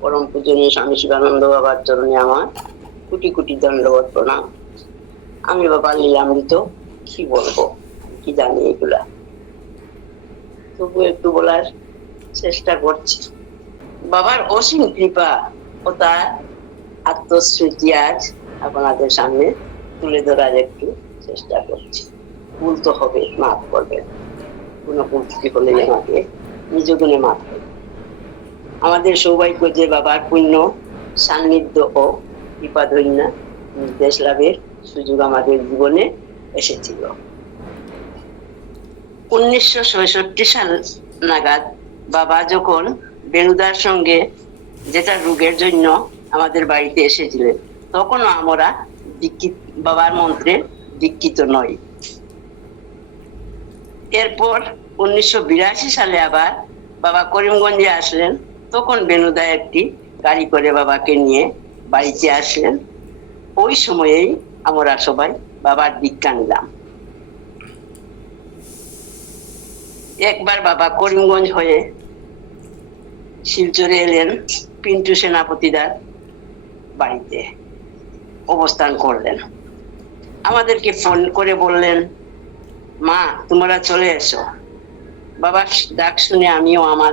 পরম পূজনীয় স্বামী শিবানন্দ বাবার চরণে আমার কোটি কোটি দণ্ডবত প্রণাম। আমি বাবা লীলামৃত কি বলবো, কি জানি এগুলা, তবু একটু বলার চেষ্টা করছি। বাবার অসীম কৃপা ও তার আত্মস্মৃতি আজ আপনাদের সামনে তুলে ধরার একটু চেষ্টা করছি। ভুল তো হবে, মাফ করবেন। কোনো ভুল ত্রুটি হলে আমাকে নিজ গুণে মাফ করবেন। আমাদের সৌভাগ্য যে বাবার পুণ্য সান্নিধ্য ও কৃপাধন্য নির্দেশ লাভের সুযোগ আমাদের জীবনে এসেছিল। 1966 সাল নাগাদ বাবা যখন বেনুদার সঙ্গে যেটা রোগের জন্য আমাদের বাড়িতে এসেছিলেন, তখনও আমরা বাবার মন্ত্রে দীক্ষিত নই। এরপর 1982 সালে আবার বাবা করিমগঞ্জে আসলেন। তখন বেনুদা একটি গাড়ি করে বাবাকে নিয়ে বাড়িতে আসলেন। ওই সময়েই আমরা সবাই বাবার দীক্ষা নিলাম। একবার বাবা করিমগঞ্জ হয়ে শিলচরে এলেন, পিন্টু সেনাপতিদার বাড়িতে অবস্থান করলেন। আমাদেরকে ফোন করে বললেন, মা তোমরা চলে এসো। বাবার ডাক শুনে আমিও আমার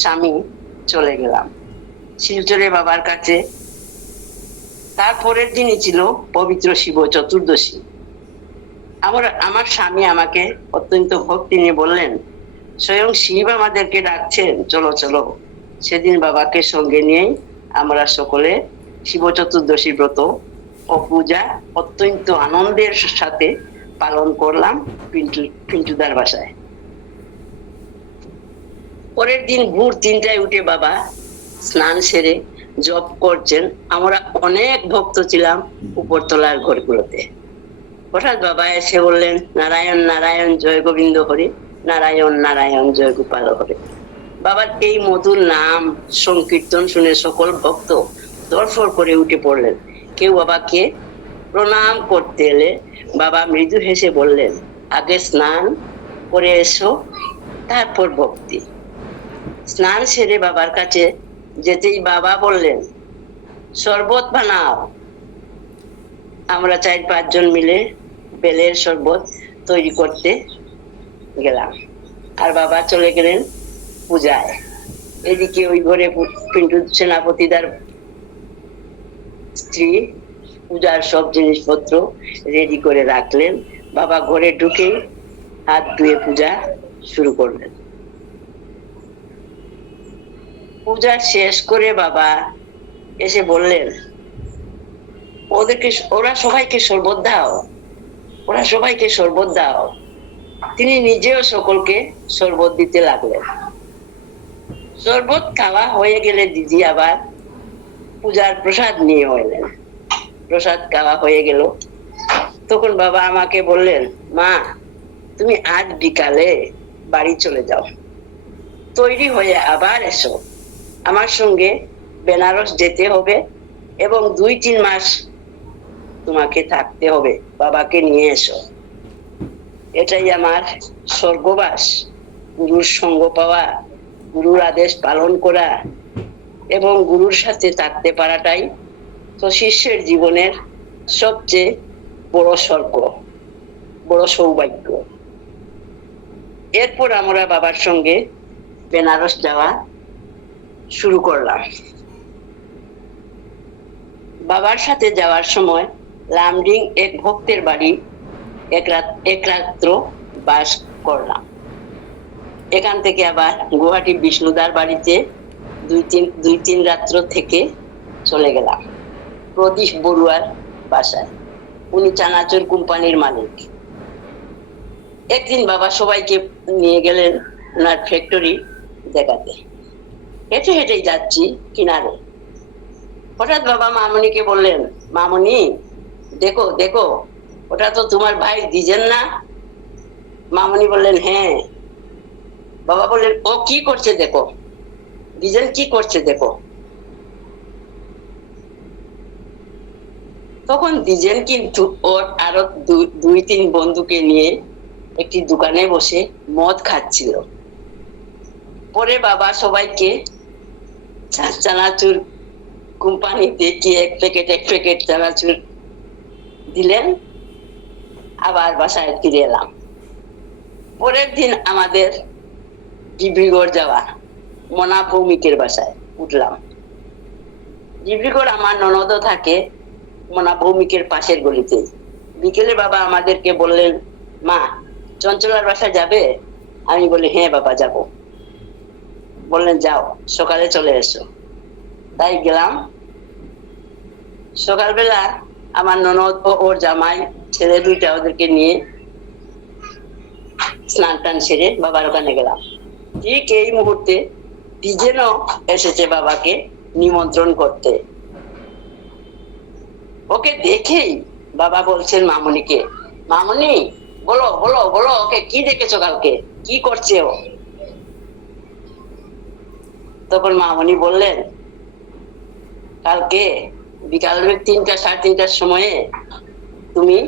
স্বামী চলে গেলাম শিলচরে বাবার কাছে। তারপরের দিনই ছিল পবিত্র শিব চতুর্দশী। আমার স্বামী আমাকে অত্যন্ত ভক্তি নিয়ে বললেন, স্বয়ং শিব আমাদেরকে ডাকছেন, চলো চলো। সেদিন বাবাকে সঙ্গে নিয়েই আমরা সকলে শিব চতুর্দশী ব্রত ও পূজা অত্যন্ত আনন্দের সাথে পালন করলাম পিন্টুদার বাসায়। পরের দিন ভোর 3টায় উঠে বাবা স্নান সেরে জপ করছেন। আমরা অনেক ভক্ত ছিলাম উপরতলার ঘরগুলোতে। হঠাৎ বাবা এসে বললেন, নারায়ণ নারায়ণ জয় গোবিন্দ হরে, নারায়ণ নারায়ণ জয় গোপাল হরে। বাবার এই মধুর নাম সংকীর্তন শুনে সকল ভক্ত দরফর করে উঠে পড়লেন। কেউ বাবাকে প্রণাম করতে এলে বাবা মৃদু হেসে বললেন, আগে স্নান করে এসো, তারপর ভক্তি। স্নান সেরে বাবার কাছে যেতেই বাবা বললেন, শরবত বানাও। আমরা 4-5 জন মিলে বেলের শরবত তৈরি করতে গেলাম, আর বাবা চলে গেলেন পূজায়। এদিকে ওই ঘরে পিন্টু সেনাপতিদার স্ত্রী পূজার সব জিনিসপত্র রেডি করে রাখলেন। বাবা ঘরে ঢুকে হাত ধুয়ে পূজা শুরু করলেন। পূজা শেষ করে বাবা এসে বললেন, ওরা সবাইকে শরবত দাও, ওরা সবাইকে শরবত দাও। তিনি নিজেও সকলকে শরবত দিতে লাগলেন। শরবত খাওয়া হয়ে গেলে দিদি আবার পূজার প্রসাদ নিয়ে এলেন। প্রসাদ খাওয়া হয়ে গেল, তখন বাবা আমাকে বললেন, মা তুমি আজ বিকালে বাড়ি চলে যাও, তৈরি হয়ে আবার এসো। আমার সঙ্গে বেনারস যেতে হবে এবং 2-3 মাস তোমাকে থাকতে হবে। বাবাকে নিয়ে এসো। এটাই আমার স্বর্গবাস, গুরুর সঙ্গ পাওয়া, গুরুর আদেশ পালন করা এবং গুরুর সাথে থাকতে পারাটাই তো শিষ্যের জীবনের সবচেয়ে বড় স্বর্গ, বড় সৌভাগ্য। এরপর আমরা বাবার সঙ্গে বেনারস যাওয়া শুরু করলাম। বাবার সাথে যাওয়ার সময় লামডিং এক ভক্তের বাড়ি এক রাত্র বাস করলাম। এখান থেকে আবার গুয়াহাটি বিষ্ণুদার বাড়িতে 2-3 রাত্র থেকে চলে গেলাম প্রদীপ বড়ুয়ার বাসায়। উনি চানাচুর কোম্পানির মালিক। একদিন বাবা সবাইকে নিয়ে গেলেন ওনার ফ্যাক্টরি দেখাতে। হেঁটে হেঁটেই যাচ্ছি কিনারে। হঠাৎ বাবা মামনিকে বললেন, মামনি দেখো দেখো, ওটা তো তোমার ভাই দ্বিজেন না? মামনি বললেন, হ্যাঁ। বাবা বললেন, ও কি করছে দেখো, দ্বিজেন কি করছে দেখো। তখন দ্বিজেন কিন্তু ওর আরো 2-3 বন্ধুকে নিয়ে একটি দোকানে বসে মদ খাচ্ছিল। পরে বাবা সবাইকে চানাচুর কোম্পানিতে কি এক প্যাকেট চানাচুর দিলেন। আবার বাসায় ফিরে এলাম। পরের দিন আমাদের ডিব্রুগড় যাওয়া, মনা ভৌমিকের বাসায় উঠলাম। ডিব্রুগড় আমার ননদও থাকে মনা ভৌমিকের পাশের গলিতে। বিকেলে বাবা আমাদেরকে বললেন, মা চঞ্চলার বাসায় যাবে? আমি বলি, হ্যাঁ বাবা যাব। বললেন, যাও, সকালে চলে এসো। তাই গেলাম। সকালবেলা আমার ননদ ও ওর জামাই ছেলে দুইটা ওদেরকে নিয়ে স্নান টান সেরে বাবার ওখানে গেলাম। ঠিক এই মুহূর্তে ডিজেনও এসেছে বাবাকে নিমন্ত্রণ করতে। ওকে দেখেই বাবা বলছেন মামুনিকে, মামুনি বলো বলো বলো, ওকে কি দেখেছো কালকে, কি করছে ও? তখন মামুনি বললেন, কালকে বিকাল 3টা সাড়ে 3টার সময়ে তুমি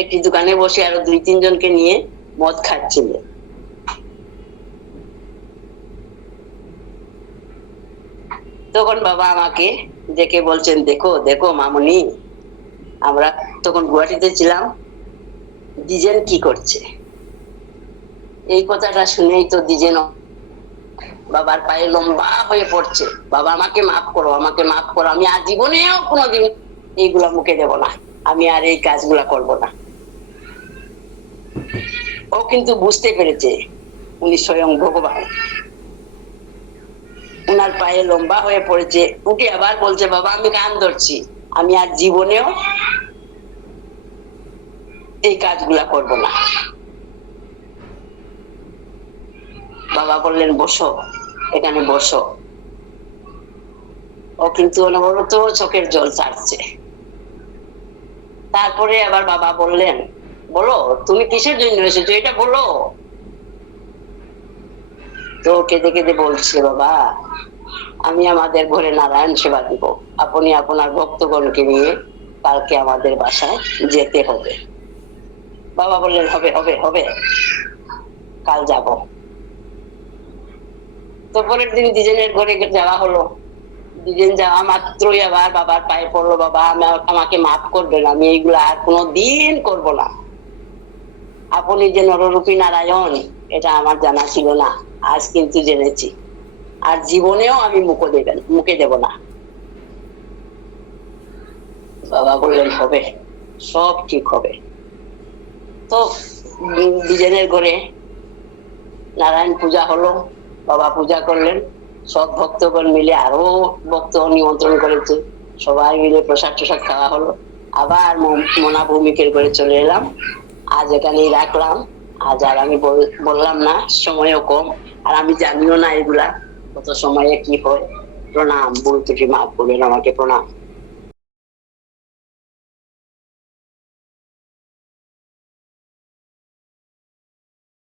একটি দোকানে বসে আরো 2-3 জনকে নিয়ে মদ খাচ্ছিলে। তখন বাবা আমাকে দেখে বলছেন, দেখো দেখো মামুনি, আমরা তখন গুয়াহাটিতে ছিলাম, ডিজেন কি করছে। এই কথাটা শুনেই তো ডিজেন বাবার পায়ে লম্বা হয়ে পড়ছে, বাবা আমাকে মাফ করো, আমাকে মাফ করো, আমি আর জীবনেও কোনোদিন এইগুলা মুখে দেব না, আমি আর এই কাজগুলা করব না। ও কিন্তু বুঝতে পেরেছে উনি স্বয়ং ভগবান। উনার পায়ে লম্বা হয়ে পড়েছে, উঠে আবার বলছে, বাবা আমি কান ধরছি, আমি আর জীবনেও এই কাজগুলা করব না। বাবা বললেন, বসো, এখানে বসো। ও কিন্তু অনবরত চোখের জল ছাড়ছে। তারপরে আবার বাবা বললেন, বলো তুমি কিসের জন্য এসেছো, এটা বলো। তো কেঁদে কেঁদে বলছে, বাবা আমি আমাদের ঘরে নারায়ণ সেবা দিব, আপনি আপনার ভক্তগণকে নিয়ে কালকে আমাদের বাসায় যেতে হবে। বাবা বললেন, হবে হবে হবে, কাল যাব। তো পরের দিন ডিজেনের ঘরে যাওয়া হলো। ডিজেন যাওয়া মাত্রই আবার বাবার পায়ে পড়লো, বাবা আমাকে মাফ করবেন, আমি এইগুলা আর কোনোদিন করব না। আপনি যে নররূপী নারায়ণ এটা আমার জানা ছিল না, আজ কিন্তু জেনেছি, আর জীবনেও আমি মুখে দেব না। বাবা বললেন, হবে, সব ঠিক হবে। তো ডিজেনের ঘরে নারায়ণ পূজা হলো, বাবা পূজা করলেন, সব ভক্তগণ মিলে, আরো ভক্ত নিমন্ত্রণ করেছে, সবাই মিলে প্রসাদ টসাদ খাওয়া হলো। আবার মনা ভৌমিকের ঘরে চলে এলাম। আজ এখানেই রাখলাম, আজ আর আমি বললাম না, সময়ও কম, আর আমি জানিও না এগুলা কত সময়ে কি হয়। প্রণাম, ভুল ত্রুটি মাফ করবেন, আমাকে প্রণাম।